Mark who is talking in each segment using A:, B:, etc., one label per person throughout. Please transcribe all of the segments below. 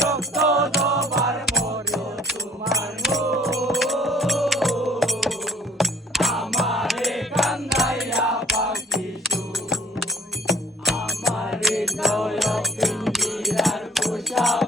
A: রক্ত দবার মতো তোমার আমারে কান্দাইয়া পাখি আমারে দয়া পিন্দিরার পোশাক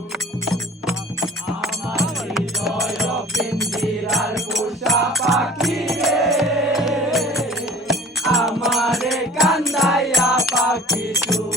A: Aqui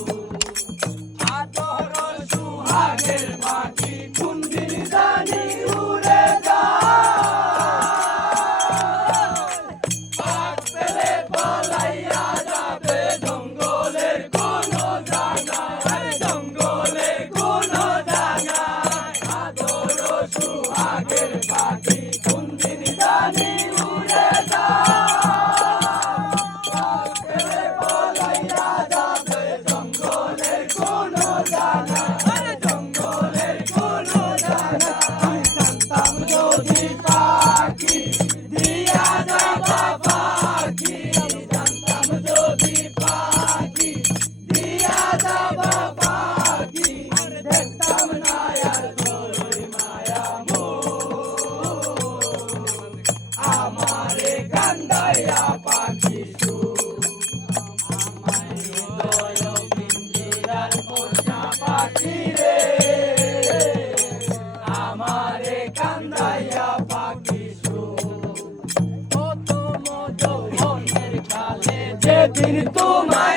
A: সেদিন তোমায়